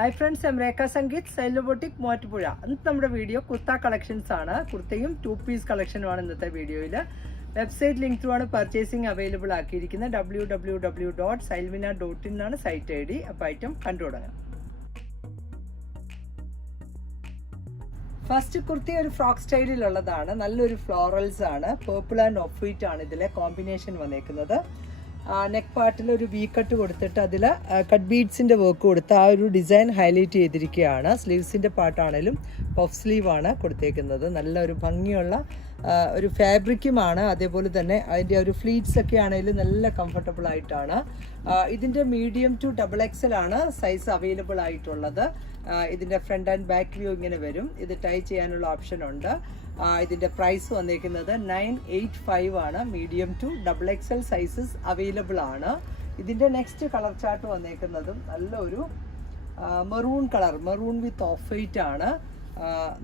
Hi friends, M രേഖ Sangeeth silo boutique Muvattupuzha. ഇന്നത്തെ നമ്മുടെ video kurta collections ആണ്. കുർത്തയും 2 പീസ് കളക്ഷനുമാണ് ഇന്നത്തെ വീഡിയോയിൽ. വെബ്സൈറ്റ് ലിങ്ക് ത്രൂ ആണ് പർച്ചേസിംഗ് അവൈലബിൾ ആക്കിയിരിക്കുന്നത്. www.sailvina.in ആണ് സൈറ്റ് ID. അപ്പോൾ ഐറ്റം കണ്ടു തുടങ്ങാം. ഫസ്റ്റ് കുർത്തി ഒരു ഫ്രോക്ക് സ്റ്റൈലിലുള്ളതാണ്. നല്ലൊരു ഫ്ലോറൽസ് ആണ്. പേർപ്പിൾ ആൻഡ് ഓഫ് വൈറ്റ് ആണ് ഇതിലെ കോമ്പിനേഷൻ വന്നേക്കുന്നത്. നെക്ക് പാർട്ടിൽ ഒരു വി കട്ട് കൊടുത്തിട്ട് അതിൽ കട്ട് ബീഡ്സിൻ്റെ വർക്ക് കൊടുത്ത് ആ ഒരു ഡിസൈൻ ഹൈലൈറ്റ് ചെയ്തിരിക്കുകയാണ്. സ്ലീവ്സിൻ്റെ പാർട്ടാണേലും പഫ് സ്ലീവാണ് കൊടുത്തേക്കുന്നത്. നല്ലൊരു ഭംഗിയുള്ള ഒരു ഫാബ്രിക്കുമാണ്. അതേപോലെ തന്നെ അതിൻ്റെ ഒരു ഫ്ലീറ്റ്സ് ഒക്കെ ആണെങ്കിലും നല്ല കംഫർട്ടബിൾ ആയിട്ടാണ്. ഇതിൻ്റെ മീഡിയം ടു XXL ആണ് സൈസ് അവൈലബിൾ ആയിട്ടുള്ളത്. ഇതിൻ്റെ ഫ്രണ്ട് ആൻഡ് ബാക്ക് വ്യൂ ഇങ്ങനെ വരും. ഇത് ടൈ ചെയ്യാനുള്ള ഓപ്ഷൻ ഉണ്ട്. ഇതിൻ്റെ പ്രൈസ് വന്നേക്കുന്നത് 985 ആണ്. Medium to XXL sizes available ആണ്. ഇതിൻ്റെ നെക്സ്റ്റ് കളർ ചാർട്ട് വന്നേക്കുന്നതും നല്ലൊരു maroon colour, maroon with off white ആണ്.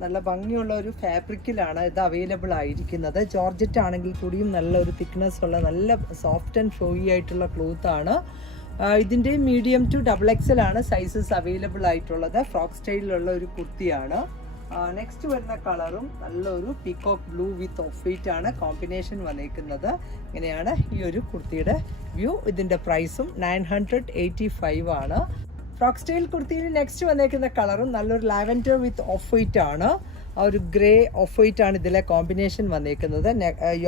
നല്ല ഭംഗിയുള്ള ഒരു ഫാബ്രിക്കിലാണ് ഇത് അവൈലബിൾ ആയിരിക്കുന്നത്. ജോർജറ്റ് ആണെങ്കിൽ കൂടിയും നല്ലൊരു തിക്നെസ് ഉള്ള നല്ല സോഫ്റ്റ് ആൻഡ് ഫ്ലോയി ആയിട്ടുള്ള ക്ലോത്ത് ആണ്. ഇതിൻ്റെ മീഡിയം ടു XXL ആണ് സൈസസ് അവൈലബിൾ ആയിട്ടുള്ളത്. ഫ്രോക്ക് സ്റ്റൈലിലുള്ള ഒരു കുർത്തിയാണ്. നെക്സ്റ്റ് വരുന്ന കളറും നല്ലൊരു പീകോക്ക് ബ്ലൂ വിത്ത് ഓഫ് വൈറ്റ് ആണ് കോമ്പിനേഷൻ വന്നേക്കുന്നത്. ഇങ്ങനെയാണ് ഈ ഒരു കുർത്തിയുടെ വ്യൂ. ഇതിൻ്റെ പ്രൈസും 985 ആണ്. ഫ്രോക്ക് സ്റ്റൈൽ കുർത്തിയിൽ നെക്സ്റ്റ് വന്നേക്കുന്ന കളറും നല്ലൊരു ലാവൻഡർ വിത്ത് ഓഫ് വൈറ്റ് ആണ്. ആ ഒരു ഗ്രേ ഓഫ് വൈറ്റ് ആണ് ഇതിലെ കോമ്പിനേഷൻ വന്നേക്കുന്നത്.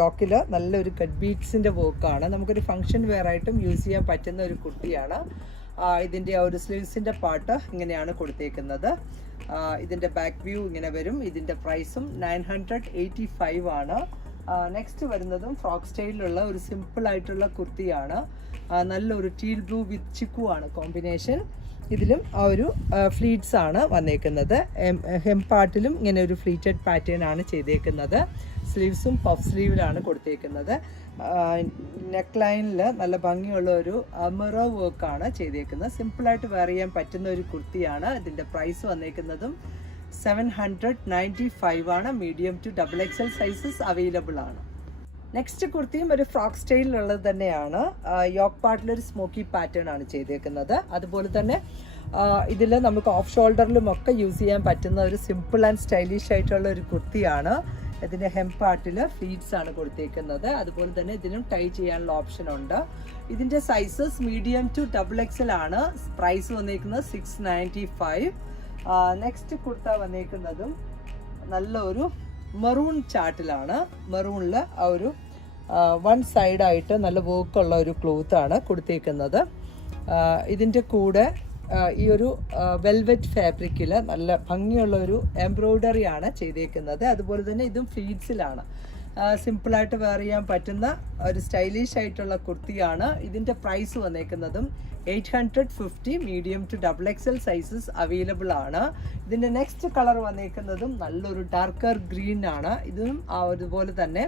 യോക്കിൽ നല്ലൊരു കട്ട് ബീഡ്സിൻ്റെ വർക്കാണ്. നമുക്കൊരു ഫംഗ്ഷൻ വെയർ ആയിട്ടും യൂസ് ചെയ്യാൻ പറ്റുന്ന ഒരു കുർത്തിയാണ്. ഇതിൻ്റെ ആ ഒരു സ്ലീവ്സിൻ്റെ പാർട്ട് ഇങ്ങനെയാണ് കൊടുത്തേക്കുന്നത്. ഇതിൻ്റെ ബാക്ക് വ്യൂ ഇങ്ങനെ വരും. ഇതിൻ്റെ പ്രൈസും 985 ആണ്. നെക്സ്റ്റ് വരുന്നതും ഫ്രോക്ക് സ്റ്റൈലിലുള്ള ഒരു സിമ്പിൾ ആയിട്ടുള്ള കുർത്തിയാണ്. നല്ലൊരു ടീൽ ബ്ലൂ വിത്ത് ചിക്കു ആണ് കോമ്പിനേഷൻ. ഇതിലും ആ ഒരു ഫ്ലീറ്റ്സ് ആണ് വന്നേക്കുന്നത്. ഹെം പാർട്ടിലും ഇങ്ങനെ ഒരു ഫ്ലീറ്റഡ് പാറ്റേൺ ആണ് ചെയ്തേക്കുന്നത്. സ്ലീവ്സും പഫ് സ്ലീവിലാണ് കൊടുത്തേക്കുന്നത്. നെക്ക് ലൈനിൽ നല്ല ഭംഗിയുള്ള ഒരു മിറർ വർക്കാണ് ചെയ്തേക്കുന്നത്. സിമ്പിളായിട്ട് വെയർ ചെയ്യാൻ പറ്റുന്ന ഒരു കുർത്തിയാണ്. ഇതിൻ്റെ പ്രൈസ് വന്നേക്കുന്നതും 795 ആണ്. Medium to XXL sizes available ആണ്. നെക്സ്റ്റ് കുർത്തിയും ഒരു ഫ്രോക്ക് സ്റ്റൈലിലുള്ളത് തന്നെയാണ്. യോക്ക് പാർട്ടിലൊരു സ്മോക്കി പാറ്റേൺ ആണ് ചെയ്തേക്കുന്നത്. അതുപോലെ തന്നെ ഇതിൽ നമുക്ക് ഓഫ് ഷോൾഡറിലും ഒക്കെ യൂസ് ചെയ്യാൻ പറ്റുന്ന ഒരു സിമ്പിൾ ആൻഡ് സ്റ്റൈലിഷ് ആയിട്ടുള്ള ഒരു കുർത്തിയാണ്. ഇതിൻ്റെ ഹെം പാർട്ടിൽ ഫ്ലീറ്റ്സ് ആണ് കൊടുത്തേക്കുന്നത്. അതുപോലെ തന്നെ ഇതിനും ടൈ ചെയ്യാനുള്ള ഓപ്ഷൻ ഉണ്ട്. ഇതിൻ്റെ സൈസസ് മീഡിയം ടു XXL ആണ്. പ്രൈസ് വന്നേക്കുന്നത് 695. നെക്സ്റ്റ് കുർത്ത വന്നേക്കുന്നതും നല്ലൊരു മെറൂൺ ചാർട്ടിലാണ്. മെറൂണിൽ ആ ഒരു വൺ സൈഡായിട്ട് നല്ല വർക്കുള്ള ഒരു ക്ലോത്താണ് കൊടുത്തേക്കുന്നത്. ഇതിൻ്റെ കൂടെ ഈ ഒരു വെൽവെറ്റ് ഫാബ്രിക്കിൽ നല്ല ഭംഗിയുള്ള ഒരു എംബ്രോയ്ഡറി ആണ് ചെയ്തേക്കുന്നത്. അതുപോലെ തന്നെ ഇതും ഫ്ലീറ്റ്സിലാണ്. സിമ്പിളായിട്ട് വെയർ ചെയ്യാൻ പറ്റുന്ന ഒരു സ്റ്റൈലിഷ് ആയിട്ടുള്ള കുർത്തിയാണ്. ഇതിൻ്റെ പ്രൈസ് വന്നേക്കുന്നതും 850. Medium to XXL sizes available ആണ്. ഇതിൻ്റെ നെക്സ്റ്റ് കളർ വന്നേക്കുന്നതും നല്ലൊരു ഡാർക്കർ ഗ്രീൻ ആണ്. ഇതും അതുപോലെ തന്നെ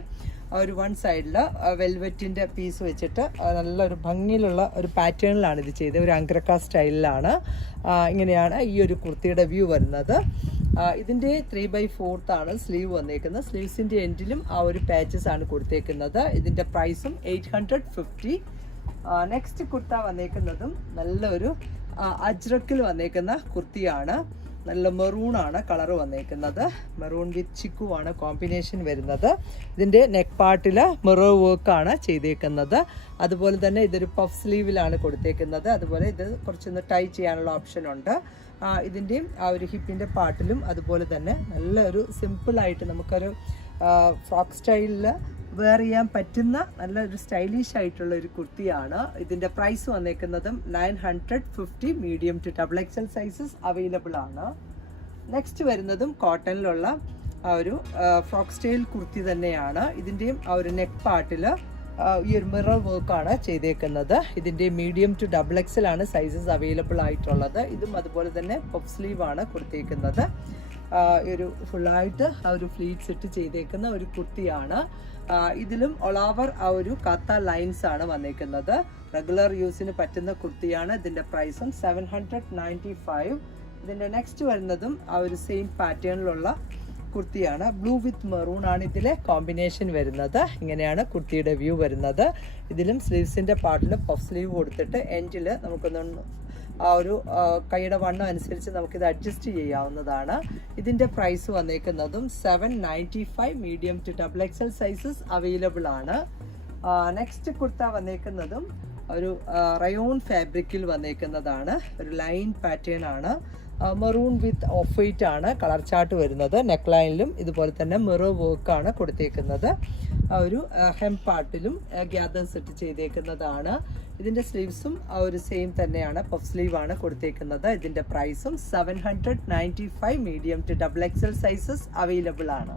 ഒരു വൺ സൈഡിൽ വെൽവെറ്റിൻ്റെ പീസ് വെച്ചിട്ട് നല്ലൊരു ഭംഗിയിലുള്ള ഒരു പാറ്റേണിലാണ് ഇത് ചെയ്തത്. ഒരു അങ്ക്രക്ക സ്റ്റൈലിലാണ്. ഇങ്ങനെയാണ് ഈ ഒരു കുർത്തിയുടെ വ്യൂ വരുന്നത്. ഇതിൻ്റെ 3/4 ആണ് സ്ലീവ് വന്നേക്കുന്നത്. സ്ലീവ്സിൻ്റെ എൻഡിലും ആ ഒരു പാച്ചസ് ആണ് കൊടുത്തേക്കുന്നത്. ഇതിൻ്റെ പ്രൈസും 850. നെക്സ്റ്റ് കുർത്ത വന്നേക്കുന്നതും നല്ലൊരു അജ്രക്കിൽ വന്നേക്കുന്ന കുർത്തിയാണ്. നല്ല മെറൂൺ ആണ് കളർ വന്നേക്കുന്നത്. മെറൂൺ വിത്ത് ചിക്കു ആണ് കോമ്പിനേഷൻ വരുന്നത്. ഇതിൻ്റെ നെക്ക് പാർട്ടിൽ മിറർ വർക്കാണ് ചെയ്തേക്കുന്നത്. അതുപോലെ തന്നെ ഇതൊരു പഫ് സ്ലീവിലാണ് കൊടുത്തേക്കുന്നത്. അതുപോലെ ഇത് കുറച്ചൊന്ന് ടൈ ചെയ്യാനുള്ള ഓപ്ഷൻ ഉണ്ട്. ഇതിൻ്റെയും ആ ഒരു ഹിപ്പിൻ്റെ പാർട്ടിലും അതുപോലെ തന്നെ നല്ലൊരു സിമ്പിളായിട്ട് നമുക്കൊരു ഫ്രോക്ക് സ്റ്റൈലിൽ വെയർ ചെയ്യാൻ പറ്റുന്ന നല്ലൊരു സ്റ്റൈലിഷ് ആയിട്ടുള്ള ഒരു കുർത്തിയാണ്. ഇതിൻ്റെ പ്രൈസ് വന്നേക്കുന്നതും 950. Medium to XXL sizes available ആണ്. നെക്സ്റ്റ് വരുന്നതും കോട്ടണിലുള്ള ആ ഒരു ഫ്രോക്ക് സ്റ്റൈൽ കുർത്തി തന്നെയാണ്. ഇതിൻ്റെയും ആ ഒരു നെക്ക് പാർട്ടിൽ ഈ ഒരു മിറർ വർക്കാണ് ചെയ്തേക്കുന്നത്. ഇതിൻ്റെ മീഡിയം ടു XXL ആണ് സൈസസ് അവൈലബിൾ ആയിട്ടുള്ളത്. ഇതും അതുപോലെ തന്നെ പഫ് സ്ലീവ് ആണ് കൊടുത്തേക്കുന്നത്. ഒരു ഫുള്ളായിട്ട് ആ ഒരു ഫ്ലീറ്റ്സ് ഇട്ട് ചെയ്തേക്കുന്ന ഒരു കുർത്തിയാണ്. ഇതിലും ഒളാവർ ആ ഒരു കത്ത ലൈൻസ് ആണ് വന്നേക്കുന്നത്. റെഗുലർ യൂസിന് പറ്റുന്ന കുർത്തിയാണ്. ഇതിൻ്റെ പ്രൈസും 795. ഇതിൻ്റെ നെക്സ്റ്റ് വരുന്നതും ആ ഒരു സെയിം പാറ്റേണിലുള്ള കുർത്തിയാണ്. ബ്ലൂ വിത്ത് മെറൂൺ ആണ് ഇതിലെ കോമ്പിനേഷൻ വരുന്നത്. ഇങ്ങനെയാണ് കുർത്തിയുടെ വ്യൂ വരുന്നത്. ഇതിലും സ്ലീവ്സിൻ്റെ പാർട്ടിൽ പഫ് സ്ലീവ് കൊടുത്തിട്ട് എൻഡിൽ നമുക്കൊന്ന് ആ ഒരു കൈയുടെ വണ്ണം അനുസരിച്ച് നമുക്കിത് അഡ്ജസ്റ്റ് ചെയ്യാവുന്നതാണ്. ഇതിൻ്റെ പ്രൈസ് വന്നേക്കുന്നതും 795, medium to XXL sizes available ആണ്. നെക്സ്റ്റ് കുർത്ത വന്നേക്കുന്നതും ഒരു റയോൺ ഫാബ്രിക്കിൽ വന്നേക്കുന്നതാണ്. ഒരു ലൈൻ പാറ്റേൺ ആണ്. മെറൂൺ വിത്ത് ഓഫ് വൈറ്റ് ആണ് കളർ ചാർട്ട് വരുന്നത്. നെക്ക് ലൈനിലും ഇതുപോലെ തന്നെ മിറർ വർക്കാണ് കൊടുത്തേക്കുന്നത്. ഒരു ഹെം പാർട്ടിലും ഗ്യാദർ സെറ്റ് ചെയ്തേക്കുന്നതാണ്. ഇതിൻ്റെ സ്ലീവ്സും ഒരു സെയിം തന്നെയാണ്, പഫ് സ്ലീവ് ആണ് കൊടുത്തേക്കുന്നത്. ഇതിൻ്റെ പ്രൈസും 795, medium to XXL sizes available ആണ്.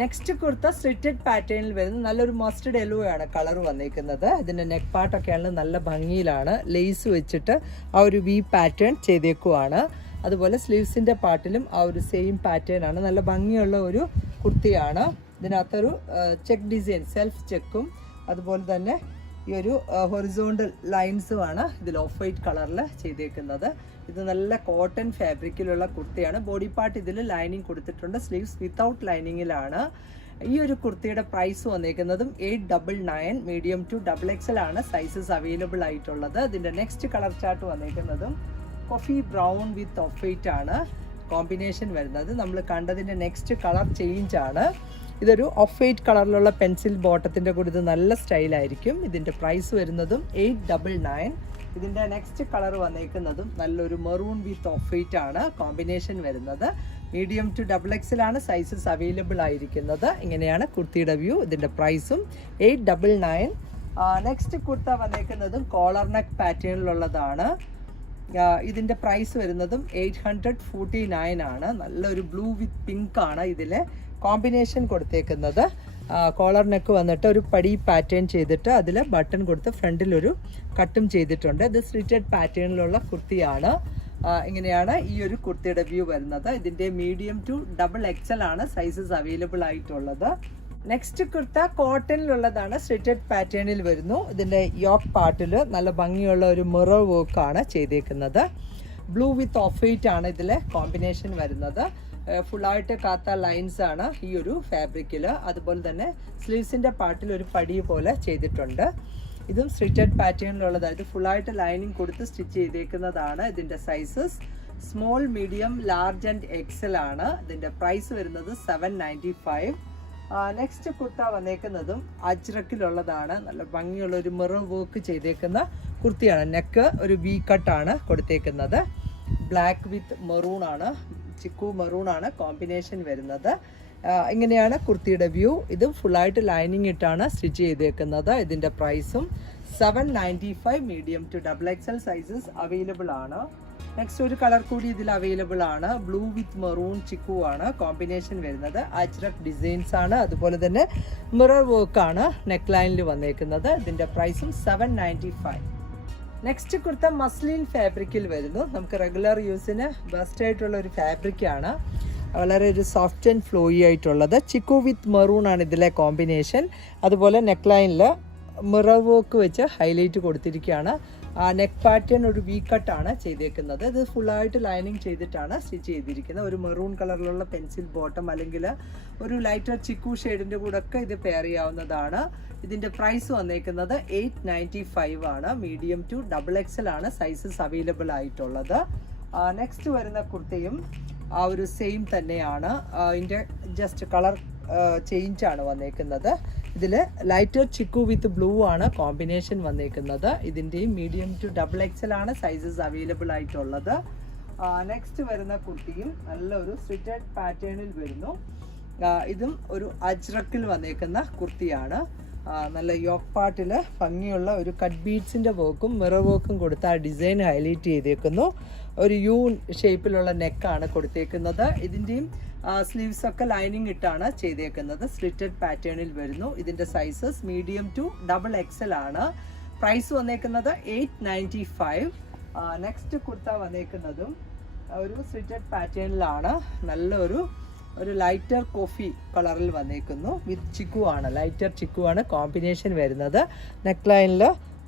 നെക്സ്റ്റ് കുർത്ത സ്ലിറ്റഡ് പാറ്റേണിൽ വരുന്ന നല്ലൊരു മസ്റ്റർഡ് യെല്ലോ ആണ് കളർ വന്നേക്കുന്നത്. ഇതിൻ്റെ നെക്ക് പാർട്ടൊക്കെയാണ് നല്ല ഭംഗിയിലാണ് ലേസ് വെച്ചിട്ട് ആ ഒരു വി പാറ്റേൺ ചെയ്തേക്കുവാണ്. അതുപോലെ സ്ലീവ്സിൻ്റെ പാർട്ടിലും ആ ഒരു സെയിം പാറ്റേൺ ആണ്. നല്ല ഭംഗിയുള്ള ഒരു കുർത്തിയാണ്. ഇതിനകത്തൊരു ചെക്ക് ഡിസൈൻ, സെൽഫ് ചെക്കും അതുപോലെ തന്നെ ഈ ഒരു ഹൊറിസോണ്ടൽ ലൈൻസുമാണ് ഇതിൽ ഓഫ് വൈറ്റ് കളറിൽ ചെയ്തേക്കുന്നത്. ഇത് നല്ല കോട്ടൺ ഫാബ്രിക്കിലുള്ള കുർത്തിയാണ്. ബോഡി പാർട്ട് ഇതിൽ ലൈനിങ് കൊടുത്തിട്ടുണ്ട്. സ്ലീവ്സ് വിത്തൗട്ട് ലൈനിങ്ങിലാണ്. ഈ ഒരു കുർത്തിയുടെ പ്രൈസ് വന്നേക്കുന്നതും 899, മീഡിയം ടു XXL ആണ് സൈസസ് അവൈലബിൾ ആയിട്ടുള്ളത്. ഇതിൻ്റെ നെക്സ്റ്റ് കളർ ചാർട്ട് വന്നേക്കുന്നതും coffee brown with off white ആണ് കോമ്പിനേഷൻ വരുന്നത്. നമ്മൾ കണ്ടതിൻ്റെ നെക്സ്റ്റ് കളർ ചേഞ്ച് ആണ്. ഇതൊരു ഓഫ് വൈറ്റ് കളറിലുള്ള പെൻസിൽ ബോട്ടത്തിൻ്റെ കൂടെ ഇത് നല്ല സ്റ്റൈലായിരിക്കും. ഇതിൻ്റെ പ്രൈസ് വരുന്നതും 899. ഇതിൻ്റെ നെക്സ്റ്റ് കളർ വന്നേക്കുന്നതും നല്ലൊരു മെറൂൺ വിത്ത് ഓഫ് വൈറ്റ് ആണ് കോമ്പിനേഷൻ വരുന്നത്. മീഡിയം ടു XXL ആണ് സൈസസ് അവൈലബിൾ ആയിരിക്കുന്നത്. ഇങ്ങനെയാണ് കുർത്തിയുടെ വ്യൂ. ഇതിൻ്റെ പ്രൈസും 899. നെക്സ്റ്റ് കുർത്ത വന്നേക്കുന്നതും കോളർ നെക്ക് പാറ്റേണിലുള്ളതാണ്. ഇതിൻ്റെ പ്രൈസ് വരുന്നതും 849 ആണ്. നല്ലൊരു ബ്ലൂ വിത്ത് പിങ്ക് ആണ് ഇതിലെ കോമ്പിനേഷൻ കൊടുത്തേക്കുന്നത്. കോളർ നെക്ക് വന്നിട്ട് ഒരു പടി പാറ്റേൺ ചെയ്തിട്ട് അതിൽ ബട്ടൺ കൊടുത്ത് ഫ്രണ്ടിലൊരു കട്ടും ചെയ്തിട്ടുണ്ട്. ഇത് സ്ലിറ്റഡ് പാറ്റേണിലുള്ള കുർത്തിയാണ്. ഇങ്ങനെയാണ് ഈ ഒരു കുർത്തിയുടെ വ്യൂ വരുന്നത്. ഇതിൻ്റെ മീഡിയം ടു XXL ആണ് സൈസസ് അവൈലബിൾ ആയിട്ടുള്ളത്. നെക്സ്റ്റ് കുർത്ത കോട്ടണിലുള്ളതാണ്. സ്ലിറ്റഡ് പാറ്റേണിൽ വരുന്നു. ഇതിൻ്റെ യോക്ക് പാർട്ടിൽ നല്ല ഭംഗിയുള്ള ഒരു മിറർ വർക്കാണ് ചെയ്തേക്കുന്നത്. ബ്ലൂ വിത്ത് ഓഫ് വൈറ്റ് ആണ് ഇതിലെ കോമ്പിനേഷൻ വരുന്നത്. ഫുള്ളായിട്ട് കാത്ത ലൈൻസ് ആണ് ഈ ഒരു ഫാബ്രിക്കിൽ. അതുപോലെ തന്നെ സ്ലീവ്സിൻ്റെ പാർട്ടിൽ ഒരു പടി പോലെ ചെയ്തിട്ടുണ്ട്. ഇതും സ്ലിറ്റഡ് പാറ്റേണിലുള്ളതാണ്. ഇത് ഫുള്ളായിട്ട് ലൈനിങ് കൊടുത്ത് സ്റ്റിച്ച് ചെയ്തേക്കുന്നതാണ്. ഇതിൻ്റെ sizes small, medium, large and XL ആണ്. ഇതിൻ്റെ പ്രൈസ് വരുന്നത് 795. നെക്സ്റ്റ് കുർത്ത വന്നേക്കുന്നതും അജ്രക്കിലുള്ളതാണ്. നല്ല ഭംഗിയുള്ള ഒരു മിറർ വർക്ക് ചെയ്തേക്കുന്ന കുർത്തിയാണ്. നെക്ക് ഒരു വി കട്ടാണ് കൊടുത്തേക്കുന്നത്. ബ്ലാക്ക് വിത്ത് മെറൂൺ ആണ്, ചിക്കു മെറൂൺ ആണ് കോമ്പിനേഷൻ വരുന്നത്. ഇങ്ങനെയാണ് കുർത്തിയുടെ വ്യൂ. ഇത് ഫുള്ളായിട്ട് ലൈനിങ് ഇട്ടാണ് സ്റ്റിച്ച് ചെയ്തേക്കുന്നത്. ഇതിൻ്റെ പ്രൈസും 795, medium to XXL sizes available ആണ്. നെക്സ്റ്റ് ഒരു കളർ കൂടി ഇതിൽ അവൈലബിൾ ആണ്. ബ്ലൂ വിത്ത് മെറൂൺ ചിക്കു ആണ് കോമ്പിനേഷൻ വരുന്നത്. അജ്രക് ഡിസൈൻസ് ആണ്. അതുപോലെ തന്നെ മിറർ വർക്ക് ആണ് നെക്ക് ലൈനിൽ വന്നേക്കുന്നത്. ഇതിൻ്റെ പ്രൈസും 795. നെക്സ്റ്റ് കുർത്ത മസ്ലിൻ ഫാബ്രിക്കിൽ വരുന്നു. നമുക്ക് റെഗുലർ യൂസിന് ബെസ്റ്റ് ആയിട്ടുള്ള ഒരു ഫാബ്രിക്കാണ്. വളരെ ഒരു സോഫ്റ്റ് ആൻഡ് ഫ്ലോയി ആയിട്ടുള്ളത്. ചിക്കു വിത്ത് മെറൂൺ ആണ് ഇതിലെ കോമ്പിനേഷൻ. അതുപോലെ നെക്ക് ലൈനിൽ മിറർ വർക്ക് വെച്ച് ഹൈലൈറ്റ് കൊടുത്തിരിക്കുകയാണ്. നെക്ക് പാറ്റേൺ ഒരു വി കട്ടാണ് ചെയ്തേക്കുന്നത്. ഇത് ഫുള്ളായിട്ട് ലൈനിങ് ചെയ്തിട്ടാണ് സ്റ്റിച്ച് ചെയ്തിരിക്കുന്നത്. ഒരു മെറൂൺ കളറിലുള്ള പെൻസിൽ ബോട്ടം അല്ലെങ്കിൽ ഒരു ലൈറ്റർ ചിക്കു ഷെയ്ഡിൻ്റെ കൂടെ ഒക്കെ ഇത് പെയർ ചെയ്യാവുന്നതാണ്. ഇതിൻ്റെ പ്രൈസ് വന്നേക്കുന്നത് 895 ആണ്. മീഡിയം ടു XXL ആണ് സൈസസ് അവൈലബിൾ ആയിട്ടുള്ളത്. നെക്സ്റ്റ് വരുന്ന കുർത്തയും ആ ഒരു സെയിം തന്നെയാണ്. ഇതിൻ്റെ ജസ്റ്റ് കളർ ചേഞ്ച് ആണ് വന്നേക്കുന്നത്. ഇതിൽ ലൈറ്റർ ചിക്കു വിത്ത് ബ്ലൂ ആണ് കോമ്പിനേഷൻ വന്നേക്കുന്നത്. ഇതിൻ്റെയും മീഡിയം ടു XXL ആണ് സൈസസ് അവൈലബിൾ ആയിട്ടുള്ളത്. നെക്സ്റ്റ് വരുന്ന കുർത്തിയും നല്ലൊരു സ്ലിറ്റഡ് പാറ്റേണിൽ വരുന്നു. ഇതും ഒരു അജ്രക്കിൽ വന്നേക്കുന്ന കുർത്തിയാണ്. നല്ല യോക്ക് പാർട്ടിൽ ഭംഗിയുള്ള ഒരു കട്ട് ബീഡ്സിൻ്റെ വർക്കും മിറർ വർക്കും കൊടുത്ത് ആ ഡിസൈൻ ഹൈലൈറ്റ് ചെയ്തേക്കുന്നു. ഒരു യു ഷേപ്പിലുള്ള നെക്കാണ് കൊടുത്തേക്കുന്നത്. ഇതിൻ്റെയും സ്ലീവ്സ് ഒക്കെ ലൈനിങ് ഇട്ടാണ് ചെയ്തേക്കുന്നത്. സ്ലിറ്റഡ് പാറ്റേണിൽ വരുന്നു. ഇതിൻ്റെ സൈസസ് മീഡിയം ടു XXL ആണ്. പ്രൈസ് വന്നേക്കുന്നത് 895. നെക്സ്റ്റ് കുർത്ത വന്നേക്കുന്നതും ഒരു സ്ലിറ്റഡ് പാറ്റേണിലാണ്. നല്ലൊരു ലൈറ്റർ കോഫി കളറിൽ വന്നേക്കുന്നു. വിത്ത് ചിക്കു ആണ്, ലൈറ്റർ ചിക്കു ആണ് കോമ്പിനേഷൻ വരുന്നത്. നെക്ക് ലൈനിൽ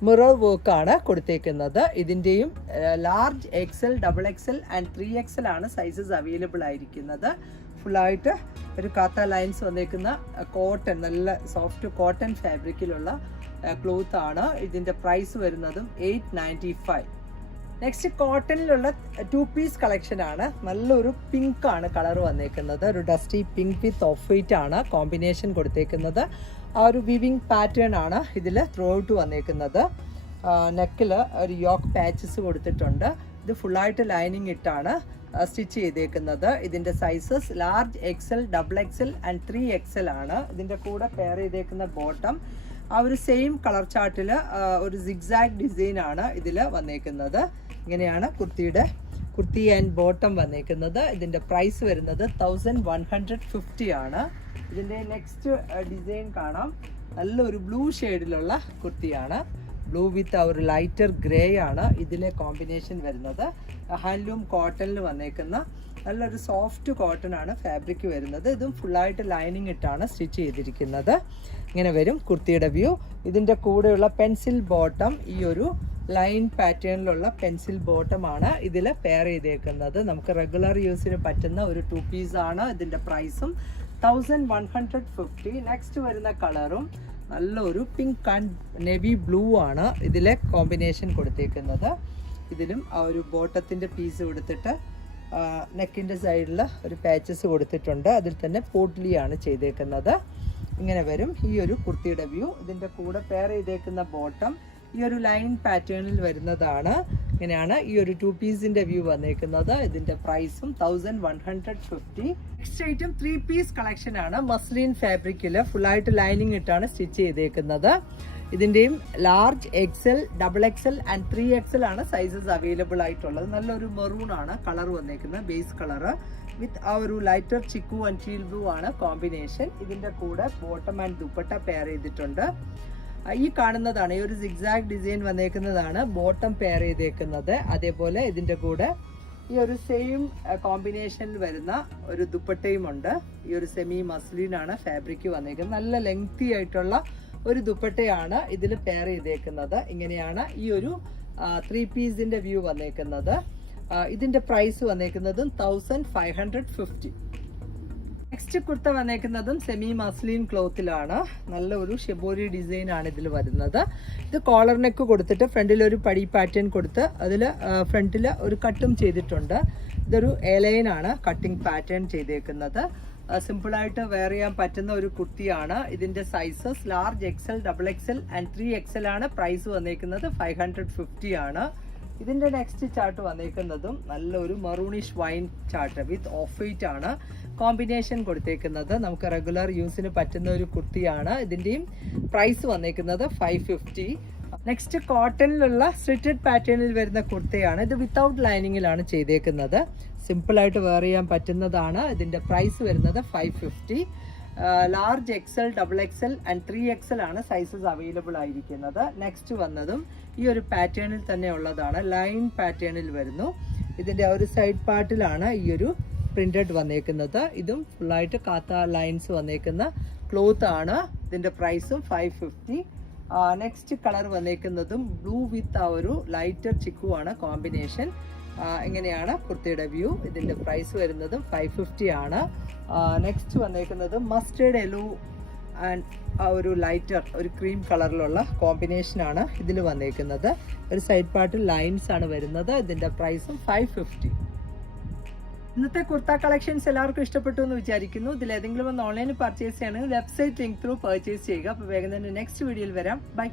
മിറർ വർക്കാണ് കൊടുത്തേക്കുന്നത്. ഇതിൻ്റെയും large XL, XXL and 3XL ആണ് സൈസസ് അവൈലബിൾ ആയിരിക്കുന്നത്. ഫുള്ളായിട്ട് ഒരു കാത്ത ലൈൻസ് വന്നേക്കുന്ന കോട്ടൺ, നല്ല സോഫ്റ്റ് കോട്ടൺ ഫാബ്രിക്കിലുള്ള ക്ലോത്ത് ആണ്. ഇതിൻ്റെ പ്രൈസ് വരുന്നതും 895. നെക്സ്റ്റ് കോട്ടണിലുള്ള 2 പീസ് കളക്ഷൻ ആണ്. നല്ലൊരു പിങ്ക് ആണ് കളർ വന്നേക്കുന്നത്. ഒരു ഡസ്റ്റി പിങ്ക് വിത്ത് ഓഫ് വൈറ്റ് ആണ് കോമ്പിനേഷൻ കൊടുത്തേക്കുന്നത്. ആ ഒരു വിവിങ് പാറ്റേൺ ആണ് ഇതിൽ ത്രൂ ഔട്ട് വന്നേക്കുന്നത്. നെക്കിൽ ഒരു യോക്ക് പാച്ചസ് കൊടുത്തിട്ടുണ്ട്. ഇത് ഫുള്ളായിട്ട് ലൈനിങ് ഇട്ടാണ് സ്റ്റിച്ച് ചെയ്തേക്കുന്നത്. ഇതിൻ്റെ sizes large XL, XXL and 3XL ആണ്. ഇതിൻ്റെ കൂടെ പെയർ ചെയ്തേക്കുന്ന ബോട്ടം ആ ഒരു സെയിം കളർ ചാർട്ടിൽ ഒരു സിഗ്സാഗ് ഡിസൈൻ ആണ് ഇതിൽ വന്നേക്കുന്നത്. ഇങ്ങനെയാണ് കുർത്തി ആൻഡ് ബോട്ടം വന്നേക്കുന്നത്. ഇതിൻ്റെ പ്രൈസ് വരുന്നത് 1150 ആണ്. ഇതിൻ്റെ നെക്സ്റ്റ് ഡിസൈൻ കാണാം. നല്ലൊരു ബ്ലൂ ഷെയ്ഡിലുള്ള കുർത്തിയാണ്. ബ്ലൂ വിത്ത് ആ ഒരു ലൈറ്റർ ഗ്രേ ആണ് ഇതിലെ കോമ്പിനേഷൻ വരുന്നത്. ഹാൻഡ്ലൂം കോട്ടണിൽ വന്നേക്കുന്ന നല്ലൊരു സോഫ്റ്റ് കോട്ടൺ ആണ് ഫാബ്രിക് വരുന്നത്. ഇതും ഫുള്ളായിട്ട് ലൈനിങ് ഇട്ടാണ് സ്റ്റിച്ച് ചെയ്തിരിക്കുന്നത്. ഇങ്ങനെ വരും കുർത്തിയുടെ വ്യൂ. ഇതിൻ്റെ കൂടെയുള്ള പെൻസിൽ ബോട്ടം ഈ ഒരു ലൈൻ പാറ്റേണിലുള്ള പെൻസിൽ ബോട്ടമാണ് ഇതിൽ പെയർ ചെയ്തേക്കുന്നത്. നമുക്ക് റെഗുലർ യൂസിന് പറ്റുന്ന ഒരു 2 പീസ് ആണ്. ഇതിൻ്റെ പ്രൈസും 1150. നെക്സ്റ്റ് വരുന്ന കളറും നല്ലൊരു പിങ്ക് ആൻഡ് നേവി ബ്ലൂ ആണ് ഇതിലെ കോമ്പിനേഷൻ കൊടുത്തേക്കുന്നത്. ഇതിലും ആ ഒരു ബോട്ടത്തിൻ്റെ പീസ് കൊടുത്തിട്ട് നെക്കിൻ്റെ സൈഡിൽ ഒരു പാച്ചസ് കൊടുത്തിട്ടുണ്ട്. അതിൽ തന്നെ പോട്ട്ലിയാണ് ചെയ്തേക്കുന്നത്. ഇങ്ങനെ വരും ഈ ഒരു കുർത്തിയുടെ വ്യൂ. ഇതിൻ്റെ കൂടെ പെയർ ചെയ്തേക്കുന്ന ബോട്ടം ഈ ഒരു ലൈൻ പാറ്റേണിൽ വരുന്നതാണ്. ഇങ്ങനെയാണ് ഈ ഒരു 2 പീസിൻ്റെ വ്യൂ വന്നേക്കുന്നത്. ഇതിൻ്റെ പ്രൈസും 1150. നെക്സ്റ്റ് ഐറ്റം 3 പീസ് കളക്ഷൻ ആണ്. മസ്ലിൻ ഫാബ്രിക്കിൽ ഫുള്ളായിട്ട് ലൈനിങ് ഇട്ടാണ് സ്റ്റിച്ച് ചെയ്തേക്കുന്നത്. ഇതിൻ്റെയും large XL, XXL and 3XL ആണ് സൈസസ് അവൈലബിൾ ആയിട്ടുള്ളത്. നല്ലൊരു മെറൂൺ ആണ് കളർ വന്നേക്കുന്നത്. ബേസ് കളർ വിത്ത് ആ ഒരു lighter chikoo and teal blue ആണ് കോമ്പിനേഷൻ. ഇതിൻ്റെ കൂടെ ബോട്ടം ആൻഡ് ദുപ്പട്ട പെയർ ചെയ്തിട്ടുണ്ട്. ഈ കാണുന്നതാണ്, ഈ ഒരു സിഗ്സാഗ് ഡിസൈൻ വന്നേക്കുന്നതാണ് ബോട്ടം പെയർ ചെയ്തേക്കുന്നത്. അതേപോലെ ഇതിൻ്റെ കൂടെ ഈ ഒരു സെയിം കോമ്പിനേഷനിൽ വരുന്ന ഒരു ദുപ്പട്ടയും ഉണ്ട്. ഈ ഒരു സെമി മസ്ലിനാണ് ഫാബ്രിക് വന്നേക്കുന്നത്. നല്ല ലെങ്തി ആയിട്ടുള്ള ഒരു ദുപ്പട്ടയാണ് ഇതിൽ പെയർ ചെയ്തേക്കുന്നത്. ഇങ്ങനെയാണ് ഈ ഒരു 3 പീസിന്റെ വ്യൂ വന്നേക്കുന്നത്. ഇതിന്റെ പ്രൈസ് വന്നേക്കുന്നതും 1550. നെക്സ്റ്റ് കുർത്ത വന്നേക്കുന്നതും സെമി മസ്ലിൻ ക്ലോത്തിലാണ്. നല്ല ഒരു ഷെബോരി ഡിസൈൻ ആണ് ഇതിൽ വരുന്നത്. ഇത് കോളർ നെക്ക് കൊടുത്തിട്ട് ഫ്രണ്ടിൽ ഒരു പടി പാറ്റേൺ കൊടുത്ത് അതിൽ ഫ്രണ്ടിൽ ഒരു കട്ടും ചെയ്തിട്ടുണ്ട്. ഇതൊരു എലൈൻ ആണ് കട്ടിംഗ് പാറ്റേൺ ചെയ്തേക്കുന്നത്. സിമ്പിളായിട്ട് വെയർ ചെയ്യാൻ പറ്റുന്ന ഒരു കുർത്തിയാണ്. ഇതിൻ്റെ sizes large XL, XXL and 3XL ആണ്. പ്രൈസ് വന്നേക്കുന്നത് 550 ആണ്. ഇതിൻ്റെ നെക്സ്റ്റ് ചാർട്ട് വന്നേക്കുന്നതും നല്ലൊരു മറൂണിഷ് വൈൻ ചാർട്ട് വിത്ത് ഓഫ് വൈറ്റ് ആണ് കോമ്പിനേഷൻ കൊടുത്തേക്കുന്നത്. നമുക്ക് റെഗുലർ യൂസിന് പറ്റുന്ന ഒരു കുർത്തിയാണ്. ഇതിൻ്റെയും പ്രൈസ് വന്നേക്കുന്നത് 550. നെക്സ്റ്റ് കോട്ടണിലുള്ള സ്ലിറ്റഡ് പാറ്റേണിൽ വരുന്ന കുർത്തയാണ്. ഇത് വിത്തൗട്ട് ലൈനിങ്ങിലാണ് ചെയ്തേക്കുന്നത്. സിമ്പിളായിട്ട് വെയർ ചെയ്യാൻ പറ്റുന്നതാണ്. ഇതിൻ്റെ പ്രൈസ് വരുന്നത് 550. Large XL, XXL and 3XL ആണ് സൈസസ് അവൈലബിൾ ആയിരിക്കുന്നത്. നെക്സ്റ്റ് വന്നതും ഈ ഒരു പാറ്റേണിൽ തന്നെ ഉള്ളതാണ്. ലൈൻ പാറ്റേണിൽ വരുന്നു. ഇതിൻ്റെ ഒരു സൈഡ് പാർട്ടിലാണ് ഈ ഒരു പ്രിന്റഡ് വന്നേക്കുന്നത്. ഇതും ഫുള്ളായിട്ട് കാത്ത ലൈൻസ് വന്നേക്കുന്ന ക്ലോത്ത് ആണ്. ഇതിൻ്റെ പ്രൈസും 550. നെക്സ്റ്റ് കളർ വന്നേക്കുന്നതും ബ്ലൂ വിത്ത് ആ ഒരു ലൈറ്റർ ചിക്കു ആണ് കോമ്പിനേഷൻ. ഇങ്ങനെയാണ് കുർത്തിയുടെ വ്യൂ. ഇതിൻ്റെ പ്രൈസ് വരുന്നതും 550 ആണ്. നെക്സ്റ്റ് വന്നേക്കുന്നത് മസ്റ്റേർഡ് യെല്ലോ ആൻഡ് ആ ഒരു ലൈറ്റർ ഒരു ക്രീം കളറിലുള്ള കോമ്പിനേഷനാണ് ഇതിൽ വന്നേക്കുന്നത്. ഒരു സൈഡ് പാർട്ടിൽ ലൈൻസ് ആണ് വരുന്നത്. ഇതിൻ്റെ പ്രൈസും 550. ഇന്നത്തെ കുർത്ത കളക്ഷൻസ് എല്ലാവർക്കും ഇഷ്ടപ്പെട്ടു എന്ന് വിചാരിക്കുന്നു. ഇതിൽ ഏതെങ്കിലും ഒന്ന് ഓൺലൈനിൽ പർച്ചേസ് ചെയ്യണമെങ്കിൽ വെബ്സൈറ്റ് ലിങ്ക് ത്രൂ പർച്ചേസ് ചെയ്യുക. അപ്പോൾ വേഗം തന്നെ നെക്സ്റ്റ് വീഡിയോയിൽ വരാം. ബൈ.